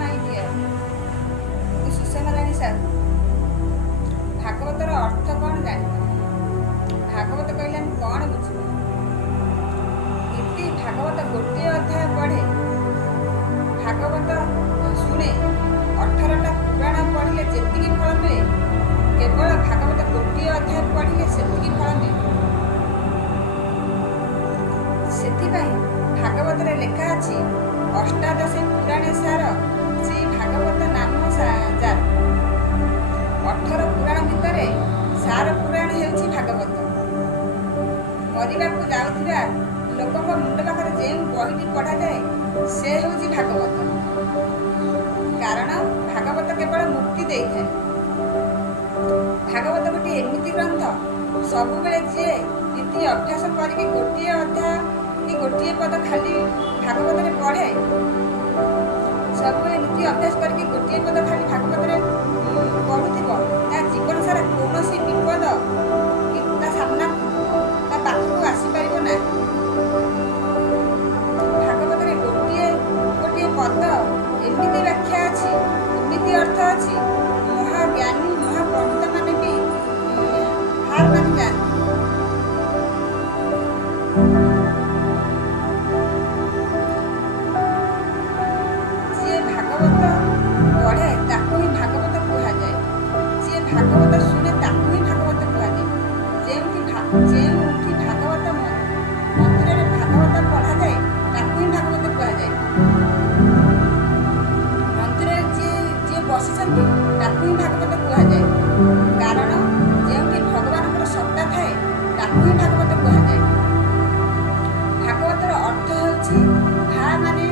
ମାଇ dear, ମୁଁ ସୁଷମା ରାଣୀ ସାହୁ। ଭାଗବତର ଅର୍ଥ କ'ଣ ଜାଣିବ? ଭାଗବତ କହିଲେ ଆମେ କ'ଣ ବୁଝିବା? ନୀତି ଭାଗବତ ଗୋଟିଏ ଅଧ୍ୟାୟ ପଢ଼େ, ଭାଗବତ ଶୁଣେ, 18ଟା ପୁରାଣ ପଢ଼ିଲେ ଯେତିକି ଫଳ ମିଳେ, କେବଳ ଭାଗବତ ଗୋଟିଏ ଅଧ୍ୟାୟ ପଢ଼ିଲେ ସେତିକି ଫଳ ମିଳେ। ସେଥିପାଇଁ ଭାଗବତରେ ଲେଖା ଅଛି, ଅଷ୍ଟାଦଶ ପୁରାଣେ ସାର ଶ୍ରୀ ଭାଗବତ ନାମ ଯାର। 18 ପୁରାଣ ଭିତରେ ସାର ପୁରାଣ ହେଉଛି ଭାଗବତ। ମରିବାକୁ ଯାଉଥିବା ଲୋକଙ୍କ ମୁଣ୍ଡ ପାଖରେ ଯେଉଁ ବହିଟି ପଢ଼ାଯାଏ ସେ ହେଉଛି ଭାଗବତ। କାରଣ ଭାଗବତ କେବଳ ମୁକ୍ତି ଦେଇଥାଏ। ଭାଗବତ ଗୋଟିଏ ଏମିତି ଗ୍ରନ୍ଥ, ସବୁବେଳେ ଯିଏ ନୀତି ଅଭ୍ୟାସ କରିକି ଗୋଟିଏ ଅଧ୍ୟାୟ କି ଗୋଟିଏ ପଦ ଖାଲି ଭାଗବତରେ ପଢ଼େ, ସବୁବେଳେ ନୀତି ଅଭ୍ୟାସ କରିକି ଗୋଟିଏ ପଦ ଖାଲି ଭାଗବତରେ ପଢ଼ୁଥିବ, ତା ଜୀବନ ସାରା କୌଣସି ବିପଦ କି ତା ସାମ୍ନାକୁ ତା ପାଖକୁ ଆସିପାରିବ ନାହିଁ। ଭାଗବତରେ ଗୋଟିଏ ଗୋଟିଏ ପଦ ଏମିତି ବ୍ୟାଖ୍ୟା ଅଛି, ଏମିତି ଅର୍ଥ ଅଛି, ମହାଜ୍ଞାନୀ ମହାପଣ୍ଡିତମାନେ ବି ହାର ମାନିଯାଆନ୍ତି। ଯିଏ ଭାଗବତ ପଢ଼େ ତାକୁ ହିଁ ଭାଗବତ କୁହାଯାଏ। ଯିଏ ଭାଗବତ ଶୁଣେ ତାକୁ ହିଁ ଭାଗବତ କୁହାଯାଏ। ଯେଉଁଠି ଭାଗବତ ମନ୍ଦିରରେ ଭାଗବତ ପଢ଼ାଯାଏ ତାକୁ ହିଁ ଭାଗବତ କୁହାଯାଏ। ମନ୍ଦିରରେ ଯିଏ ବସିଛନ୍ତି ତାକୁ ହିଁ ଭାଗବତ କୁହାଯାଏ। କାରଣ ଯେଉଁଠି ଭଗବାନଙ୍କର ସତ୍ତା ଥାଏ ତାକୁ ହିଁ ଭାଗବତ କୁହାଯାଏ। ଭାଗବତର ଅର୍ଥ ହେଉଛି, ଭା ମାନେ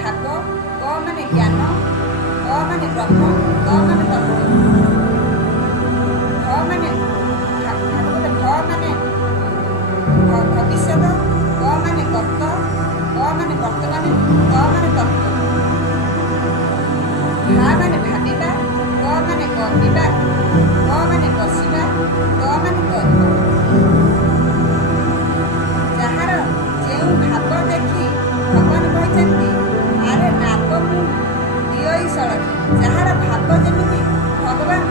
ଭାଗ, ଗ ମାନେ ଜ୍ଞାନ, ବ ମାନେ ବ୍ରହ୍ମ, ଗ ମାନେ ତତ୍ତ୍ୱ। ଭ ମାନେ ଭବିଷ୍ୟତ, ଗ ମାନେ ଗତ, ଗ ମାନେ ବର୍ତ୍ତମାନ, ଗ ମାନେ ତତ୍ତ୍ୱ। ଭା ମାନେ ଭାବିବା, ଗ ମାନେ ଗପିବା, ଗ ମାନେ ବସିବା, ଗ ମାନେ କରିବା। ଯାହାର ଯେଉଁ ଭାବ ଦେଖି ଭଗବାନ କହିଛନ୍ତି, ଆରେ ନାବ ମୁଁ ଦିଅଇ ସଳଖି। ଯାହାର ଭାବ ଯେମିତି ଭଗବାନ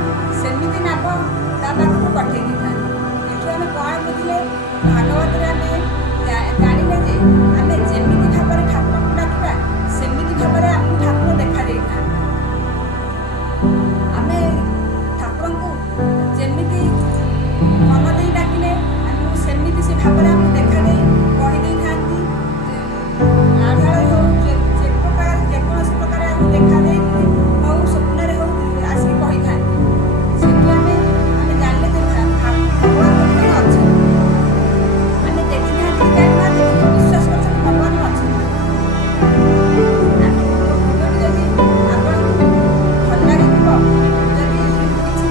ସେମିତି ନାବ ତା ପାଖକୁ ପଠେଇ ଦେଇଥାନ୍ତି। ଏଠୁ ଆମେ କ'ଣ ବୁଝିଲେ? ଭାଗବତରେ ଆମେ ଜାଣିଲେ ଯେ ଆମେ ଯେମିତି ଭାବରେ ଠାକୁରଙ୍କୁ ଡାକିବା ସେମିତି ଭାବରେ ଆମକୁ ଠାକୁର ଦେଖା ଦେଇଥାନ୍ତି। ଆମେ ଠାକୁରଙ୍କୁ ଯେମିତି ମନ ଦେଇ ଡାକିଲେ ଆମକୁ ସେମିତି ସେ ଭାବରେ ଆମକୁ ଦେଖା ଦେଇ କହିଦେଇଥାନ୍ତି। ଆଢ଼ୁଆଳରେ ହଉ, ଯେକୌଣସି ପ୍ରକାର ଆମକୁ ଦେଖା ଦେଇ ହଉ, ସ୍ୱପ୍ନରେ ହଉ, ଆସିକି କହିଥାନ୍ତି। ସେଠୁ ଆମେ ଜାଣିଲେ ଯେ ଭଗବାନ ଗୋଟେ ଅଛନ୍ତି। ଆମେ ଦେଖିନାହାନ୍ତି, ଜାଣିନାହାନ୍ତି, କିନ୍ତୁ ବିଶ୍ୱାସ କରୁଛନ୍ତି ଭଗବାନ ଅଛନ୍ତି। ଭିଡ଼ିଓଟି ଯଦି ଆପଣଙ୍କୁ ଭଲ ଲାଗିଥିବ, ଯଦି କିଛି